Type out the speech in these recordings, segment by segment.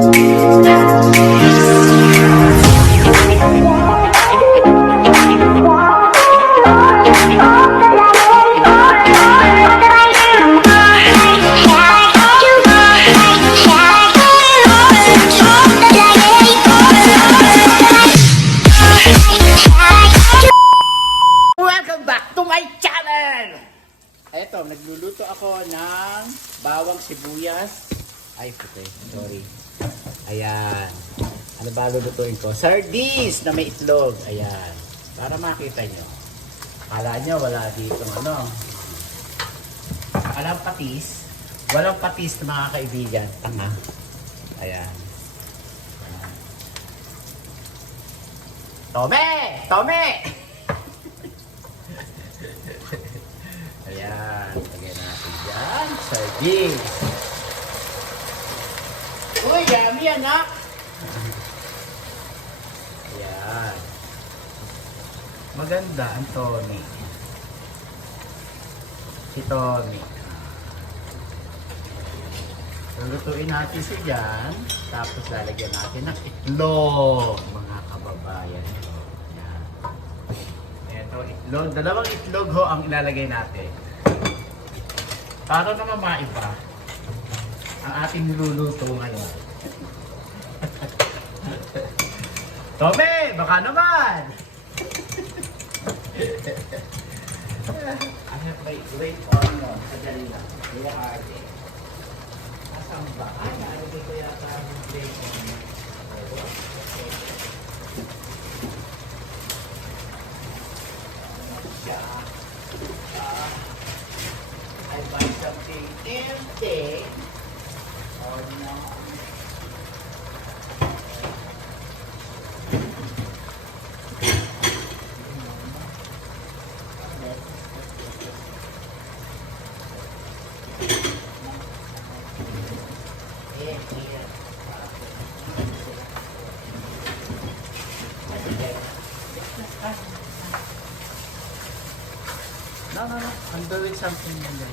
Welcome back to my channel! Eto, nagluluto ako ng bawang sibuyas. Ay, puti. Sorry. Ayan. Ano ba lulutuin ko? Sardines na may itlog. Ayan. Para makita nyo. Akala nyo wala dito ano. Walang patis. Walang patis na mga kaibigan. Tanga. Ayan. Tome! Tome! Ayan. Lagyan natin dyan. Sardines. Uy, yummy anak! Ayan. Maganda ang Tony. Si Tony. Lulutuin natin siya dyan. Tapos lalagyan natin ng itlog, mga kababayan. Ayan. Ito, itlog. Dalawang itlog ho ang ilalagay natin. Para naman maiba ang ating niluluto ngayon. Tome, baka naman! I have my great honor sa Dalila. Mila Arte. Asang ba? Ay, nalagay ko yata ang great honor. I buy something empty. Oh no. No. I'm doing something new.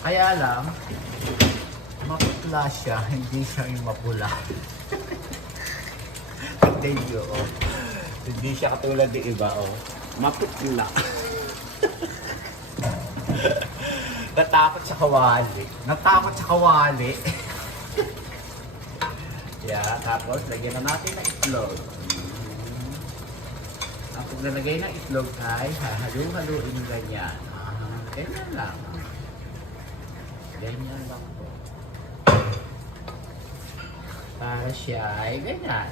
Kaya lang, maputla siya, hindi siya yung mapula. Thank you, oh. Hindi siya katulad ng iba, oh. Maputla. Natakot sa kawali. Natakot sa kawali. Yeah, tapos lagyan na natin ng itlog. Kapag nalagay ng itlog ay hahalu-haluin yung ganyan. Ganyan lang. Ganyan lang po. Para siya ay ganyan.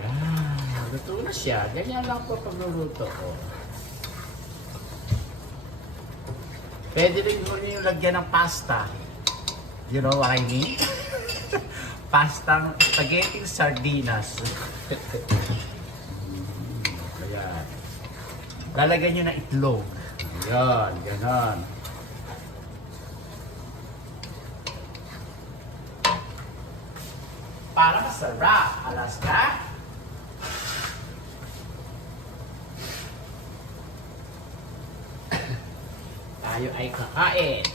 Yan. Luto na siya. Ganyan lang po pagluluto ko. Pwede rin mo yung lagyan ng pasta. You know what I mean? Pastang spaghetti sardinas. Ayan. Lalagyan nyo ng itlog. Ayan, ganon. Para masarap, Alaska. Tayo ay kakain.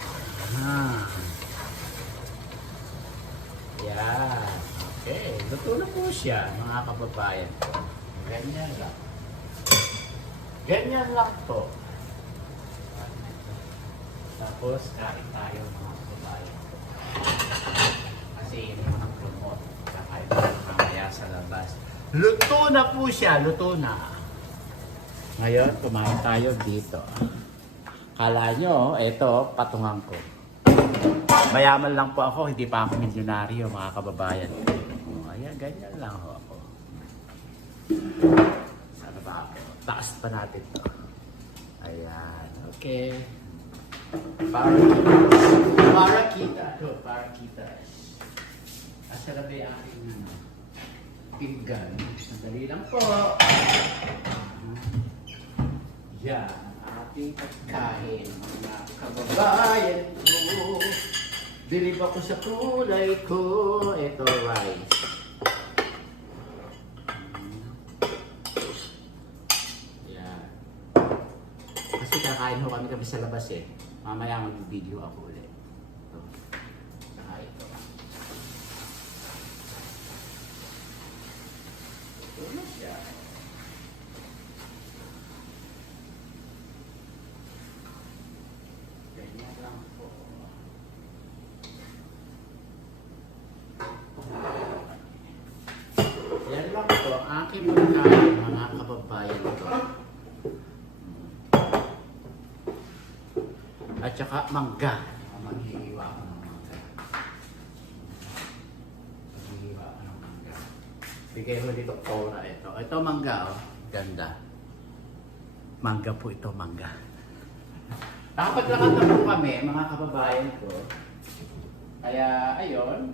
Yan. Okay. Luto na po siya, mga kababayan ko. Ganyan lang. Ganyan lang po. Tapos, kain tayo, mga kababayan ko. Kasi yun ang promote. Kakain tayo mamaya sa labas. Luto na po siya. Luto na. Ngayon, kumain tayo dito. Kala nyo, eto, patungan ko. Mayaman lang po ako, hindi pa ako milyonaryo, mga kababayan. Ayan, ganyan lang ho ako. Sana ba ako? Taas pa natin to. Ayan, okay. Parakita. Parakitas. Asa na ba yung aking pinggan? Sandali lang po. Yan, ating pagkain, mga kababayan ko. Bilib ako sa kulay ko. Ito, rice. Yan. Kasi kakain ho kami sa labas eh. Mamaya mag-video ako ulit. Ito. Saka ito. Ito na siya. Ganyan lang po. Yan lang po. Aking pagkain, mga kababayan ko. At saka mangga. Maghihiwa ako ng mangga. Maghihiwa ako ng mangga. Bigay ko dito na ito. Ito mangga, oh. Ganda. Mangga po ito, mangga. Nakapaglakad na po kami, mga kababayan ko. Kaya, ayun.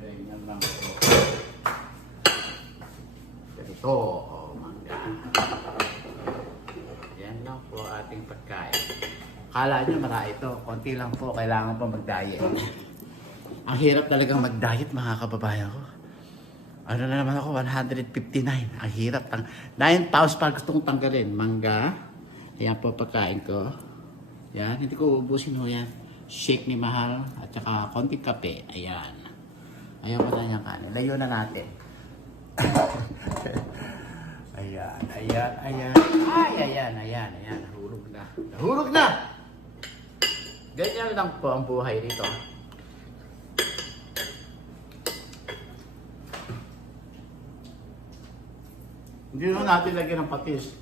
Ganyan lang po. Ganito, oh, mangga. Yan lang po ating pagkain. Akala nyo marami ito. Konti lang po. Kailangan po mag-diet. Ang hirap talagang mag-diet, mga kababayan ko. Ano na naman ako? 159. Ang hirap. 9 pounds pa gusto kong tanggalin. Mangga. Ayan po pagkain ko. Yan. Hindi ko ubusin ho yan. Shake ni Mahal. At saka konting kape. Ayan. Ayaw ko na niyang kanin. Layo na natin. Ayan, ayan, ayan. Ay, ayan, ayan, ayan. Nahulog na. Nahulog na! Ganyan lang po ang buhay dito. Hindi na natin lagyan ng patis.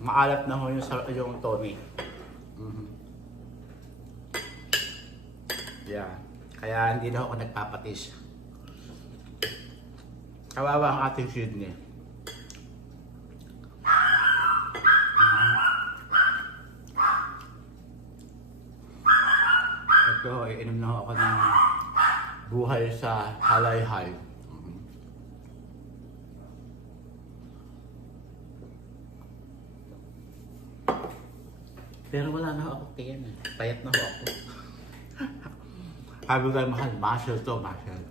Maalat na ho yung Tommy. Yeah. Kaya hindi na ako nagpapatis. Kawawa ang ating Sydney. Ito, iinom na ako ng buhay sa halay-hay. Pero wala na ako tiyan eh. Payat na ako. Sabi ko mahal, muscle to, muscle.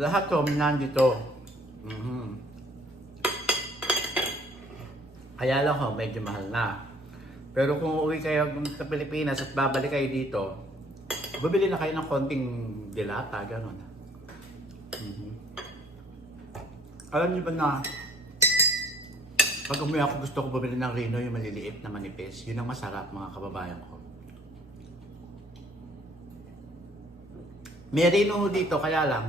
Lahat to, nandito. Kaya lang ho, medyo mahal na. Pero kung uuwi kayo sa Pilipinas at babalik kayo dito, bibili na kayo ng konting dilata, gano'n. Alam niyo ba na, pag umuwi ako gusto ko bumili ng Rino, yung maliliit na manipis. Yun ang masarap, mga kababayan ko. May Rino dito, kaya lang,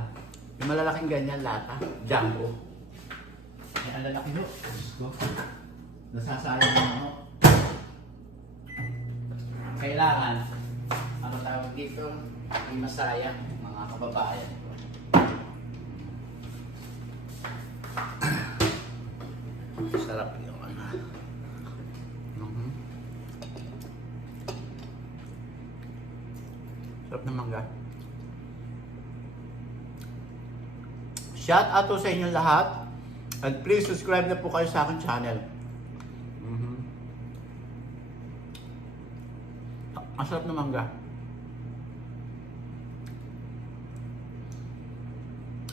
yung malalaking ganyan lata, jumbo. Ay, ang lalaki ho. Let's go. Nasasayang na ako. Kailangan, ano tawag dito, ay masayang, mga kababayan. Sarap yung ano. Sarap na mangga. Shout out to sa inyo lahat. And please subscribe na po kayo sa aking channel. Ang sarap na mangga.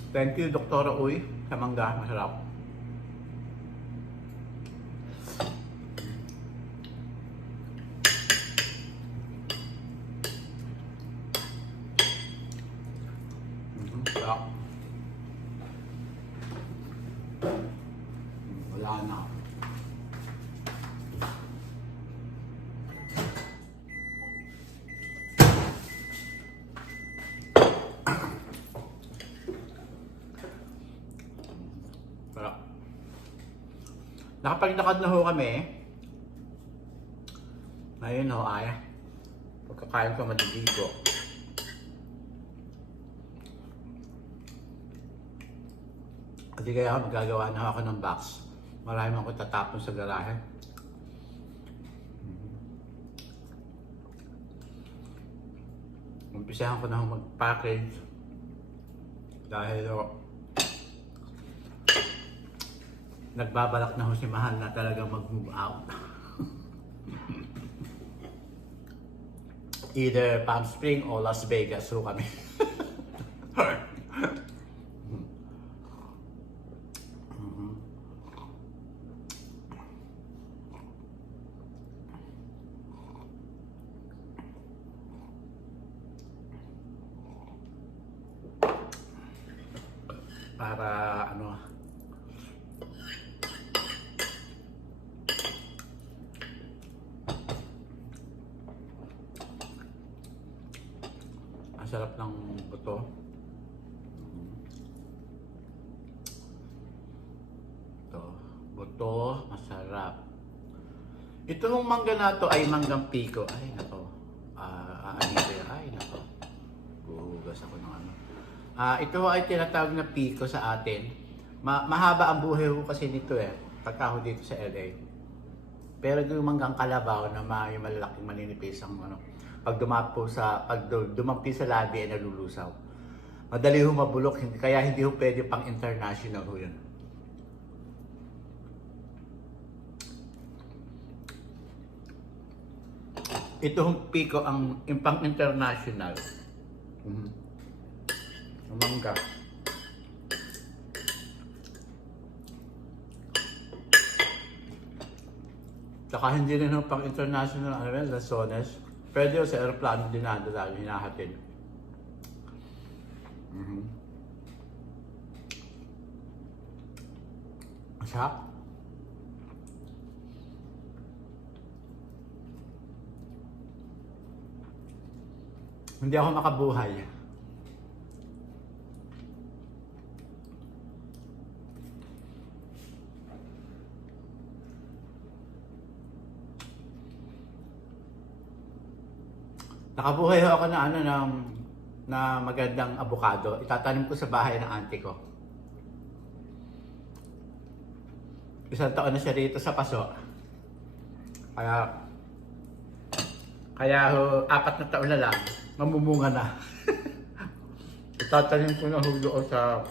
Thank you, Dr. Uy, sa mangga. Masarap. Sarap. Wala na. Sarap. Nakapaglakad na ho kami. Ayun ho, ay. Pagkakain ko maliligo. Kasi kaya ako magagawa na ako ng box. Marami ako tatapon sa garahe. umpisahan ko na mag-package dahil nagbabalak na ho si Mahal na talagang mag-move out. Either Palm Spring o Las Vegas ho kami. Para ano, ang sarap ng buto. Ito, buto, masarap. Ito yung mangga na to ay manggang piko. Ay nako. Ay nako. Gugas ako ng ano. Ito ay tinatawag na piko sa atin. Mahaba ang buhay ko kasi nito pagka ako dito sa LA. Pero yung manggang kalabaw na yung malalaking maninipis ang ano, pag dumampi sa labi ay nalulusaw. Madali ho mabulok, kaya hindi ho pwede pang international ho yun. Ito yung piko ang pang international. Mangga. Tsaka hindi rin yung pang international, ano rin, Lasones. Pwede sa aeroplano din nadala, hinahatid. Masarap. Hindi ako makabuhay. Nakabuhay ako na na magandang avocado. Itatanim ko sa bahay ng auntie ko. Isang taon na siya dito sa Paso. Kaya 4 na taon na lang, mamumunga na. Itatanim ko na hulo sa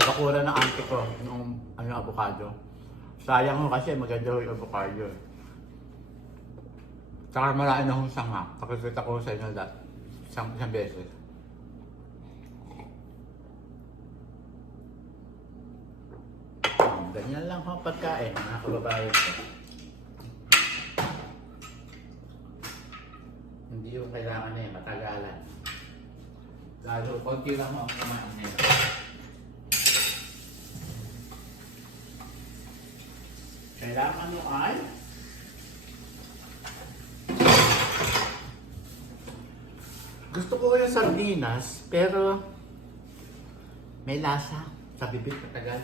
bakura ng auntie ko, yung avocado. Sayang ho kasi maganda ho yung avocado. Tsaka marami na hong sanga. Pakikita ko sa inyo isang beses. Ganyan lang ho pagkain, mga kababayan ko. Hindi yung kailangan matagalan. Lalo, konti lang ho ang kumain nila. Kailangan nyo ay gusto ko yung sardinas, pero may lasa sa bibig katagal.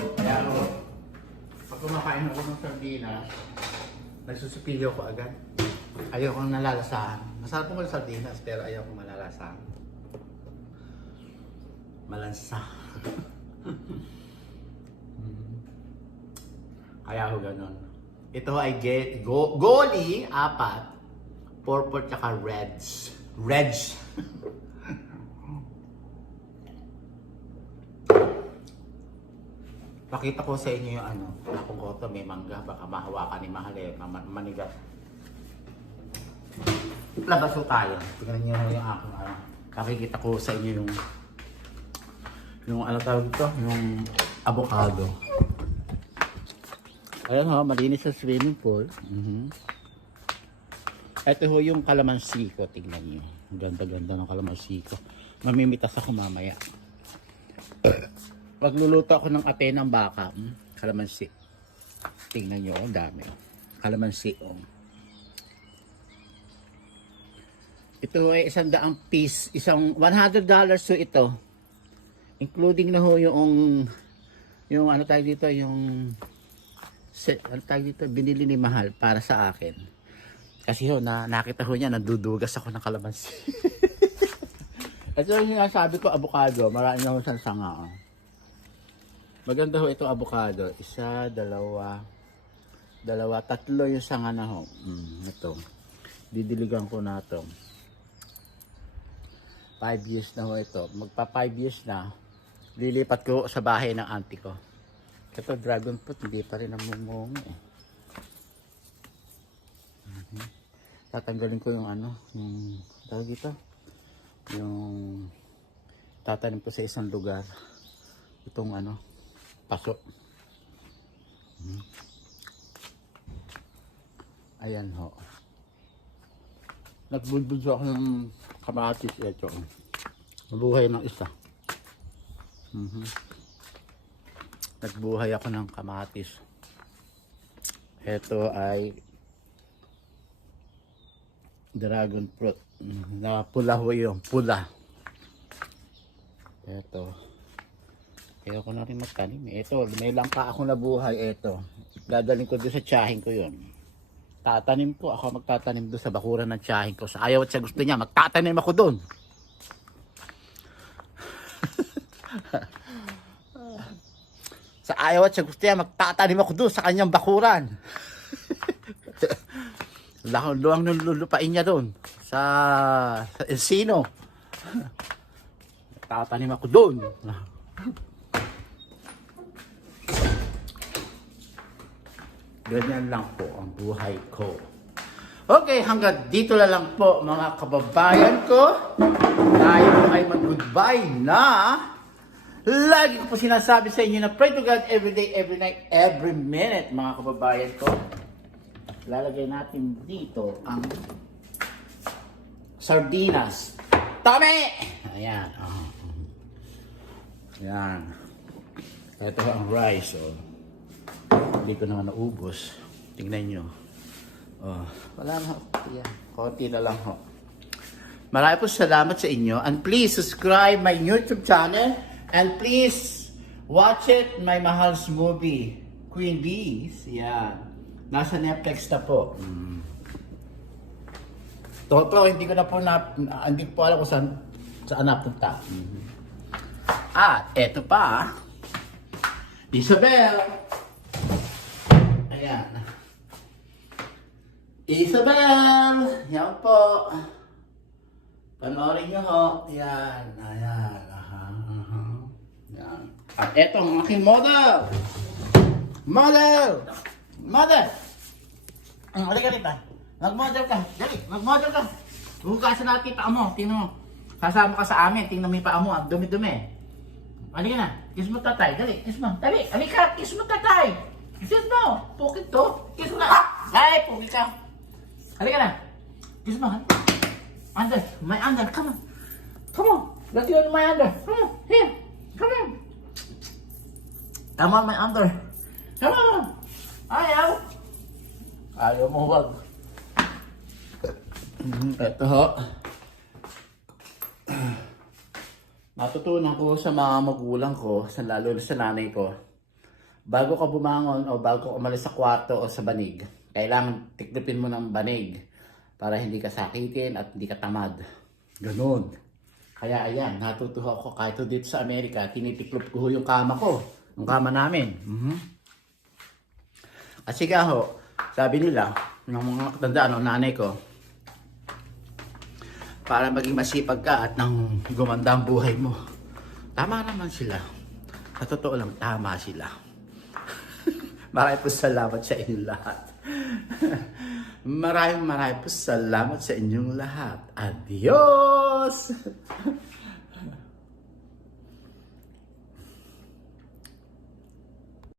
Kaya pag kumakain ako ng sardinas, nagsusupilyo ko agad. Ayaw kong nalalasahan. Masarap ko yung sardinas, pero ayaw kong malalasahan. Malansa. Kaya ho ganun. Ito ay goli, 4, purple tsaka reds. Reds. Pakita ko sa inyo yung kung ito may mangga, baka mahawakan ni Mahal manigas. Labas ho tayo. Tingnan nyo yung aking pakikita ko sa inyo yung tawag ito, yung avocado. Ayan ho, malinis sa swimming pool. Ito ho yung kalamansi ko, tingnan nyo. Ganda-ganda ng kalamansi ko. Mamimitas ako mamaya. Pagluluto ako ng ate ng baka, kalamansi. Tingnan nyo, ang dami. Kalamansi. Ito ay $100 piece. $100 so ito. Including na ho yung tayo dito, binili ni Mahal para sa akin. Kasi nakita ho niya, nadudugas ako ng kalamansi. Ito yung sabi ko, avocado. Marami na ho sa sanga. Maganda ho itong avocado. 1, 2, Dalawa, tatlo yung sanga na ho. Ito. Didiligan ko na ito. 5 years na ho ito. Magpa 5 years na. Lilipat ko sa bahay ng auntie ko. Ito, dragon fruit, hindi pa rin namumungo eh. Tatanggalin ko yung ano, yung tawag dito, yung tatanim ko sa isang lugar. Itong ano, paso. Ayan ho. Nagbulbul ako ng kamatis ito. Nabuhay ng isa. Nagbuhay ako ng kamatis. Ito ay dragon fruit. Na pula ho yung pula. Ito. Kaya ko na rin magtanim. Ito, may langka ako nabuhay. Ito. Dadalhin ko doon sa tiyahin ko yun. Tatanim ko. Ako magtatanim doon sa bakuran ng tiyahin ko. Sa ayaw at sa gusto niya, magtatanim ako doon. Sa ayaw at sa gusto niya, magtatanim ako doon sa kanyang bakuran. Luwang nululupain niya doon sa Encino. Tatanim ako doon. Ganyan lang po ang buhay ko. Okay, hanggang dito na lang po mga kababayan ko. Tayo ay mag-goodbye na. Lagi ko po sinasabi sa inyo na pray to God every day, every night, every minute mga kababayan ko. Lalagay natin dito ang sardinas. Tama! Ayan. Ayan. Ito ang rice. Oh. Hindi ko naman naubos. Tingnan nyo. Oh. Wala na. Ayan. Konti na lang ho. Maraming po salamat sa inyo. And please subscribe my YouTube channel. And please watch it, my Mahal's movie, Queen Bees. Ayan. Nasa Netflix na po. Totoo, hindi ko po alam kung saan napunta. At eto pa, Isabel. Ayan. Isabel. Yan po. Panoorin nyo ho. Ayan. Ayan. Ayan. At eto ang aking model. Mother! Halika rito. Mag-model ka. Dali, mag-model ka. Hugasan natin paa mo. Tingnan mo. Kasama ka sa amin. Tingnan mo yung paa mo. Ang dumi-dumi. Halika na. Kiss mo tatay. Dali, kiss mo. Dali, halika. Kiss mo tatay. Kiss mo. Pukit to. Kiss mo na. Ay, pukit ka. Halika na. Kiss mo. Under. My under. Come on. Come on. Let's go to my under. Come on. Here. Come on. Come on, my under. Come on. Ayaw. Ayaw mo, wag. Ito ho. Natutunan ko sa mga magulang ko, lalo sa nanay ko, bago ka bumangon o bago ka umalis sa kwarto o sa banig, kailangan tiklopin mo ng banig para hindi ka sakitin at hindi ka tamad. Ganun. Kaya ayan, natutuwa ko kahit dito sa Amerika, tinitiklop ko yung kama ko. Yung kama namin. Kasi nga ho, sabi nila, ng mga katandaan ng nanay ko, para maging masipag ka at nang gumanda ang buhay mo. Tama naman sila. Sa totoo lang, tama sila. Maraming po salamat sa inyong lahat. Maraming po salamat sa inyong lahat. Adios!